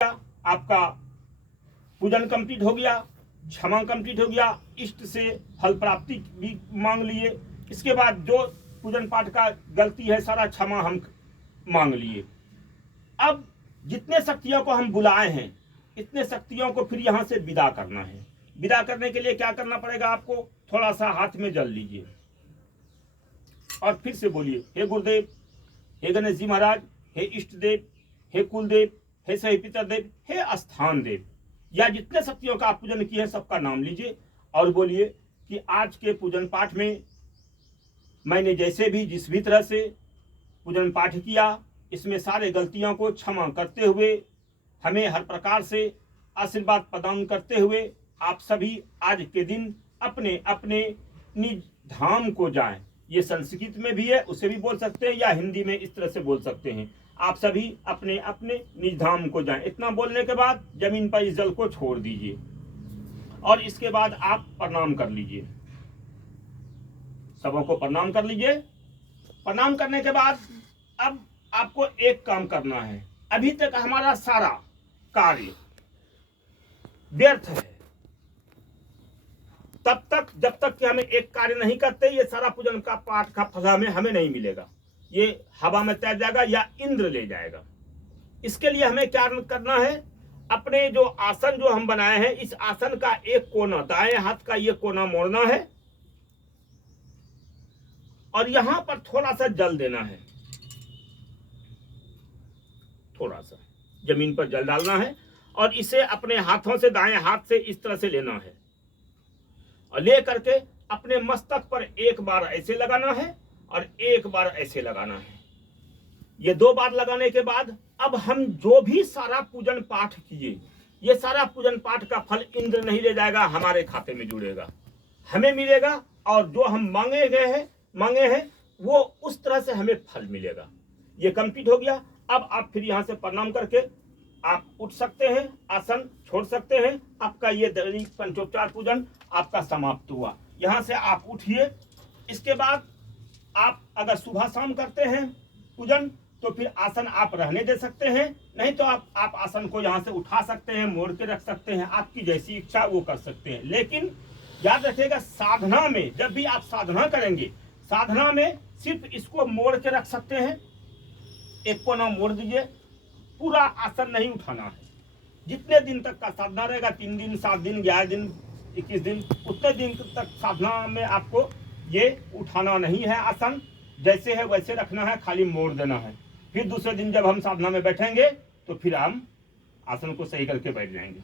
आपका पूजन कंप्लीट हो गया, क्षमा कंप्लीट हो गया, इष्ट से फल प्राप्ति भी मांग लिए। इसके बाद जो पूजन पाठ का गलती है सारा क्षमा हम मांग लिए। अब जितने शक्तियों को हम बुलाए हैं इतने शक्तियों को फिर यहाँ से विदा करना है। विदा करने के लिए क्या करना पड़ेगा आपको, थोड़ा सा हाथ में जल लीजिए और फिर से बोलिए, हे गुरुदेव, हे गणेश जी महाराज, हे इष्ट देव, हे कुलदेव, हे सही पितरदेव, हे स्थान देव, या जितने शक्तियों का आप पूजन किए हैं सबका नाम लीजिए और बोलिए कि आज के पूजन पाठ में मैंने जैसे भी जिस भी तरह से पूजन पाठ किया इसमें सारे गलतियों को क्षमा करते हुए हमें हर प्रकार से आशीर्वाद प्रदान करते हुए आप सभी आज के दिन अपने अपने निज धाम को जाएं। ये संस्कृत में भी है, उसे भी बोल सकते हैं या हिंदी में इस तरह से बोल सकते हैं, आप सभी अपने अपने निज धाम को जाएं। इतना बोलने के बाद जमीन पर इस जल को छोड़ दीजिए और इसके बाद आप प्रणाम कर लीजिए, सबों को प्रणाम कर लीजिए। प्रणाम करने के बाद अब आपको एक काम करना है। अभी तक हमारा सारा कार्य व्यर्थ है तब तक जब तक कि हमें एक कार्य नहीं करते, ये सारा पूजन का पाठ का फल हमें नहीं मिलेगा, ये हवा में तैर जाएगा या इंद्र ले जाएगा। इसके लिए हमें क्या करना है, अपने जो आसन जो हम बनाए हैं इस आसन का एक कोना, दाएं हाथ का ये कोना मोड़ना है और यहां पर थोड़ा सा जल देना है, थोड़ा सा जमीन पर जल डालना है और इसे अपने हाथों से, दाएं हाथ से इस तरह से लेना है और ले करके अपने मस्तक पर एक बार ऐसे लगाना है और एक बार ऐसे लगाना है। ये दो बार लगाने के बाद अब हम जो भी सारा पूजन पाठ किए, ये सारा पूजन पाठ का फल इंद्र नहीं ले जाएगा, हमारे खाते में जुड़ेगा, हमें मिलेगा और जो हम मांगे हैं वो उस तरह से हमें फल मिलेगा। ये कंप्लीट हो गया। अब आप फिर यहाँ से प्रणाम करके आप उठ सकते हैं, आसन छोड़ सकते हैं। आपका ये दैनिक पंचोपचार पूजन आपका समाप्त हुआ। यहाँ से आप उठिए। इसके बाद आप अगर सुबह शाम करते हैं पूजन तो फिर आसन आप रहने दे सकते हैं, नहीं तो आप आसन को यहाँ से उठा सकते हैं, मोड़ के रख सकते हैं, आपकी जैसी इच्छा वो कर सकते हैं। लेकिन याद रखिएगा, साधना में जब भी आप साधना करेंगे, साधना में सिर्फ इसको मोड़ के रख सकते हैं, एक कोना मोड़ दीजिए, पूरा आसन नहीं उठाना है। जितने दिन तक का साधना रहेगा, 3 दिन, 7 दिन, 11 दिन, 21 दिन, उतने दिन तक साधना में आपको ये उठाना नहीं है। आसन जैसे है वैसे रखना है, खाली मोड़ देना है। फिर दूसरे दिन जब हम साधना में बैठेंगे तो फिर हम आसन को सही करके बैठ जाएंगे,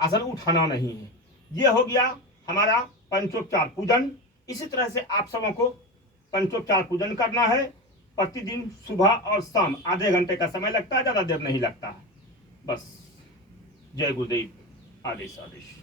आसन उठाना नहीं है। ये हो गया हमारा पंचोपचार पूजन। इसी तरह से आप सबों को पंचोपचार पूजन करना है। प्रतिदिन सुबह और शाम आधे घंटे का समय लगता है, ज़्यादा देर नहीं लगता है। बस। जय गुरुदेव। आदेश आदेश।